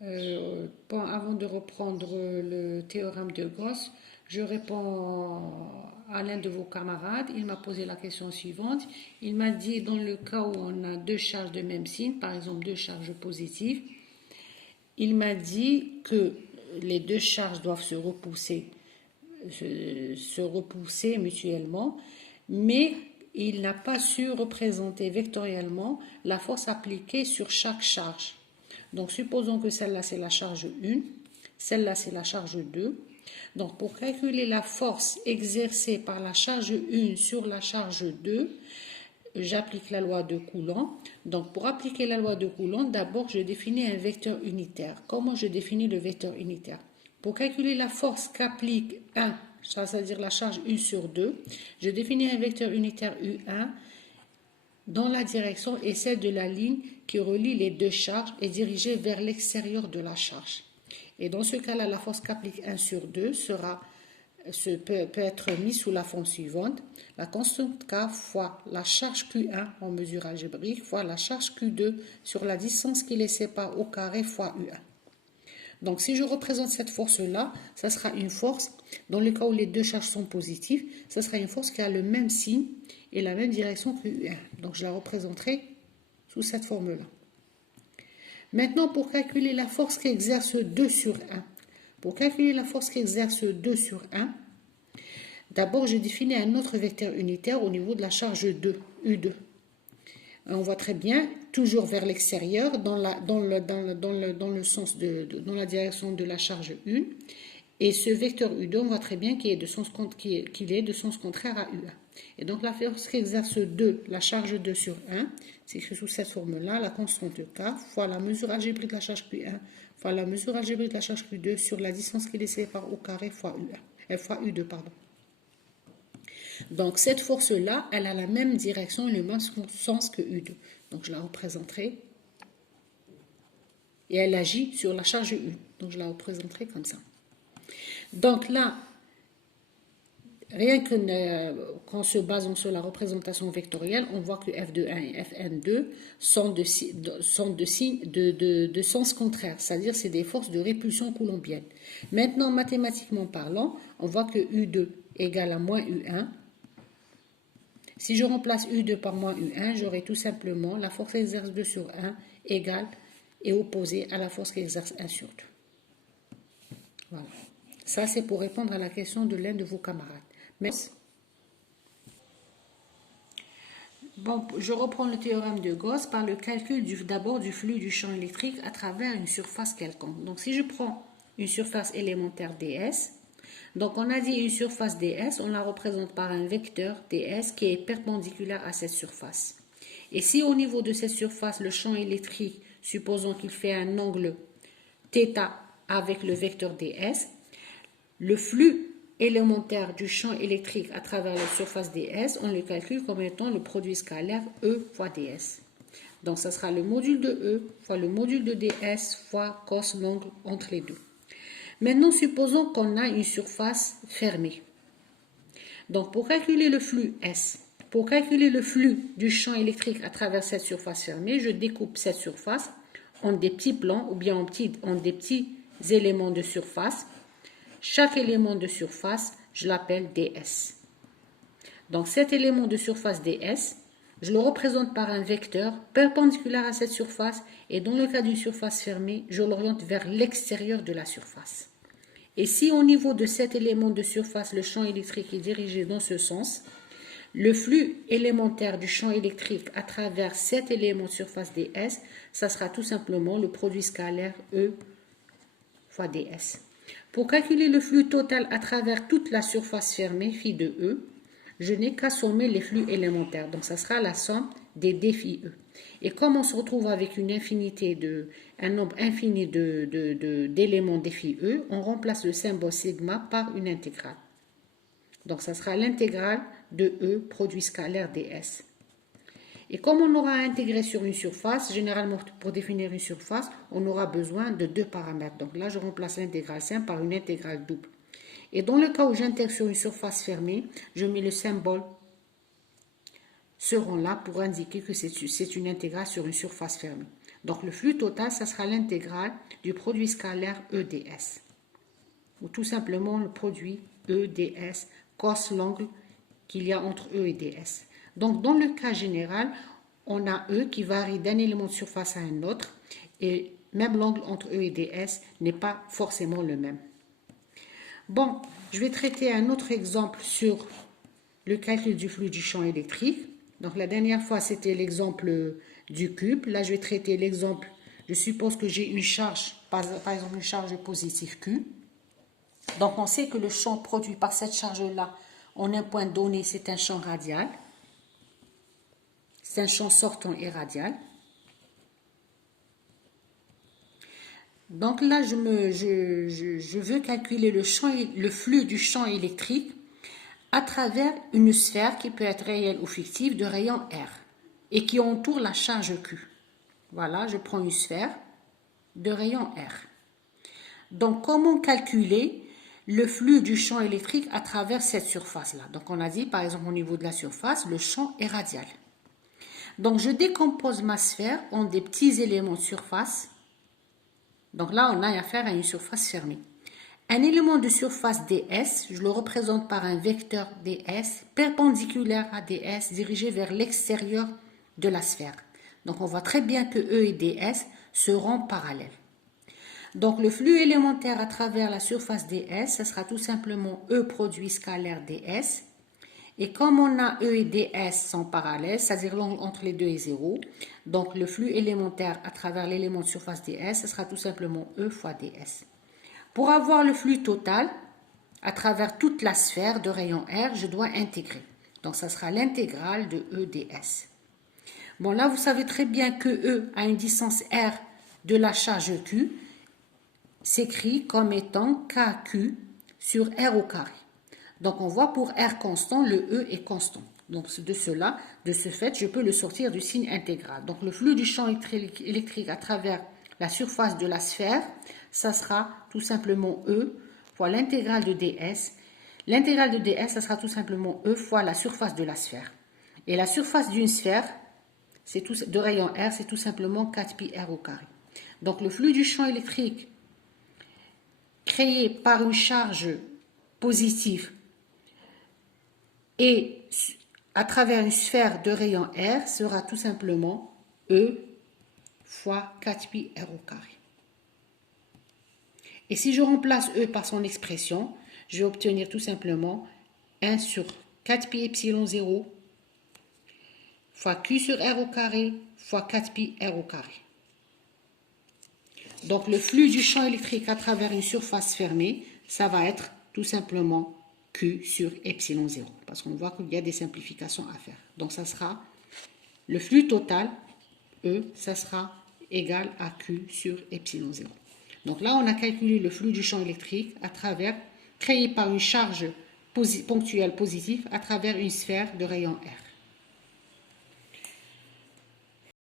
Bon, avant de reprendre le théorème de Gauss, je réponds à l'un de vos camarades. Il m'a posé la question suivante. Il m'a dit, dans le cas où on a deux charges de même signe, par exemple deux charges positives, il m'a dit que les deux charges doivent se repousser mutuellement, mais il n'a pas su représenter vectoriellement la force appliquée sur chaque charge. Donc, supposons que celle-là, c'est la charge 1, celle-là, c'est la charge 2. Donc, pour calculer la force exercée par la charge 1 sur la charge 2, j'applique la loi de Coulomb. Donc, pour appliquer la loi de Coulomb, d'abord, je définis un vecteur unitaire. Comment je définis le vecteur unitaire? Pour calculer la force qu'applique 1, c'est-à-dire la charge 1 sur 2, je définis un vecteur unitaire U1 dans la direction et celle de la ligne qui relie les deux charges est dirigée vers l'extérieur de la charge. Et dans ce cas-là, la force qu'applique 1 sur 2 peut être mise sous la forme suivante. La constante K fois la charge Q1 en mesure algébrique fois la charge Q2 sur la distance qui les sépare au carré fois U1. Donc, si je représente cette force-là, ça sera une force, dans le cas où les deux charges sont positives, ça sera une force qui a le même signe et la même direction que U1. Donc, je la représenterai sous cette forme-là. Maintenant, pour calculer la force qu'exerce 2 sur 1, pour calculer la force qu'exerce 2 sur 1, d'abord, je définis un autre vecteur unitaire au niveau de la charge 2, U2. On voit très bien, toujours vers l'extérieur, dans la direction de la charge 1. Et ce vecteur U2, on voit très bien qu'il est de sens contraire à U1. Et donc la force qu'exerce 2, la charge 2 sur 1, c'est écrit sous cette forme-là, la constante K, fois la mesure algébrique de la charge Q1, fois la mesure algébrique de la charge Q2 sur la distance qui les sépare au carré fois U2, pardon. Donc cette force-là, elle a la même direction et le même sens que U2. Donc je la représenterai. Et elle agit sur la charge U. Donc je la représenterai comme ça. Donc là, rien qu'en se basant sur la représentation vectorielle, on voit que F2.1 et Fn2 sont de sens contraire, c'est-à-dire c'est des forces de répulsion coulombienne. Maintenant, mathématiquement parlant, on voit que U2 égale à moins U1. Si je remplace U2 par moins U1, j'aurai tout simplement la force exerce 2 sur 1 égale et opposée à la force qu'exerce 1 sur 2. Voilà. Ça, c'est pour répondre à la question de l'un de vos camarades. Merci. Bon, je reprends le théorème de Gauss par le calcul d'abord du flux du champ électrique à travers une surface quelconque. Donc, si je prends une surface élémentaire ds, donc on a dit une surface ds, on la représente par un vecteur ds qui est perpendiculaire à cette surface. Et si au niveau de cette surface, le champ électrique, supposons qu'il fait un angle θ avec le vecteur ds, le flux élémentaire du champ électrique à travers la surface ds, on le calcule comme étant le produit scalaire E fois ds. Donc, ça sera le module de E fois le module de ds fois cos l'angle entre les deux. Maintenant, supposons qu'on a une surface fermée. Donc, pour calculer le flux S, pour calculer le flux du champ électrique à travers cette surface fermée, je découpe cette surface en des petits plans ou bien en des petits éléments de surface. Chaque élément de surface, je l'appelle ds. Donc cet élément de surface ds, je le représente par un vecteur perpendiculaire à cette surface et dans le cas d'une surface fermée, je l'oriente vers l'extérieur de la surface. Et si au niveau de cet élément de surface, le champ électrique est dirigé dans ce sens, le flux élémentaire du champ électrique à travers cet élément de surface ds, ça sera tout simplement le produit scalaire E fois ds. Pour calculer le flux total à travers toute la surface fermée, phi de E, je n'ai qu'à sommer les flux élémentaires. Donc, ça sera la somme des d phi E. Et comme on se retrouve avec un nombre infini d'éléments d phi E, on remplace le symbole sigma par une intégrale. Donc, ça sera l'intégrale de E, produit scalaire ds. Et comme on aura intégré sur une surface, généralement pour définir une surface, on aura besoin de deux paramètres. Donc là, je remplace l'intégrale simple par une intégrale double. Et dans le cas où j'intègre sur une surface fermée, je mets le symbole ce rond-là pour indiquer que c'est une intégrale sur une surface fermée. Donc le flux total, ça sera l'intégrale du produit scalaire EDS. Ou tout simplement le produit EDS, cos l'angle qu'il y a entre E et DS. Donc dans le cas général, on a E qui varie d'un élément de surface à un autre et même l'angle entre E et DS n'est pas forcément le même. Bon, je vais traiter un autre exemple sur le calcul du flux du champ électrique. Donc la dernière fois, c'était l'exemple du cube. Là, je vais traiter l'exemple, je suppose que j'ai une charge, par exemple une charge positive Q. Donc on sait que le champ produit par cette charge-là en un point donné, c'est un champ radial. C'est un champ sortant et radial. Donc là, je veux calculer le flux du champ électrique à travers une sphère qui peut être réelle ou fictive de rayon R et qui entoure la charge Q. Voilà, je prends une sphère de rayon R. Donc, comment calculer le flux du champ électrique à travers cette surface-là? Donc, on a dit, par exemple, au niveau de la surface, le champ est radial. Donc, je décompose ma sphère en des petits éléments de surface. Donc là, on a affaire à une surface fermée. Un élément de surface ds, je le représente par un vecteur ds perpendiculaire à ds dirigé vers l'extérieur de la sphère. Donc on voit très bien que E et ds seront parallèles. Donc le flux élémentaire à travers la surface ds, ce sera tout simplement E produit scalaire ds. Et comme on a E et ds sont parallèles, c'est-à-dire l'angle entre les deux est 0, donc le flux élémentaire à travers l'élément de surface ds, ce sera tout simplement E fois ds. Pour avoir le flux total à travers toute la sphère de rayon R, je dois intégrer. Donc ça sera l'intégrale de E ds. Bon, là vous savez très bien que E a une distance R de la charge Q, s'écrit comme étant KQ sur R au carré. Donc on voit pour R constant, le E est constant. Donc de ce fait, je peux le sortir du signe intégral. Donc le flux du champ électrique à travers la surface de la sphère, ça sera tout simplement E fois l'intégrale de ds. L'intégrale de ds, ça sera tout simplement E fois la surface de la sphère. Et la surface d'une sphère de rayon R, c'est tout simplement 4πr au carré. Donc le flux du champ électrique créé par une charge positive et à travers une sphère de rayon R sera tout simplement E fois 4πr au carré. Et si je remplace E par son expression, je vais obtenir tout simplement 1 sur 4π epsilon 0 fois Q sur R au carré fois 4πr au carré. Donc le flux du champ électrique à travers une surface fermée, ça va être tout simplement Q sur epsilon 0. Parce qu'on voit qu'il y a des simplifications à faire. Donc ça sera le flux total, E, ça sera égal à Q sur epsilon 0. Donc là, on a calculé le flux du champ électrique créé par une charge ponctuelle positive à travers une sphère de rayon R.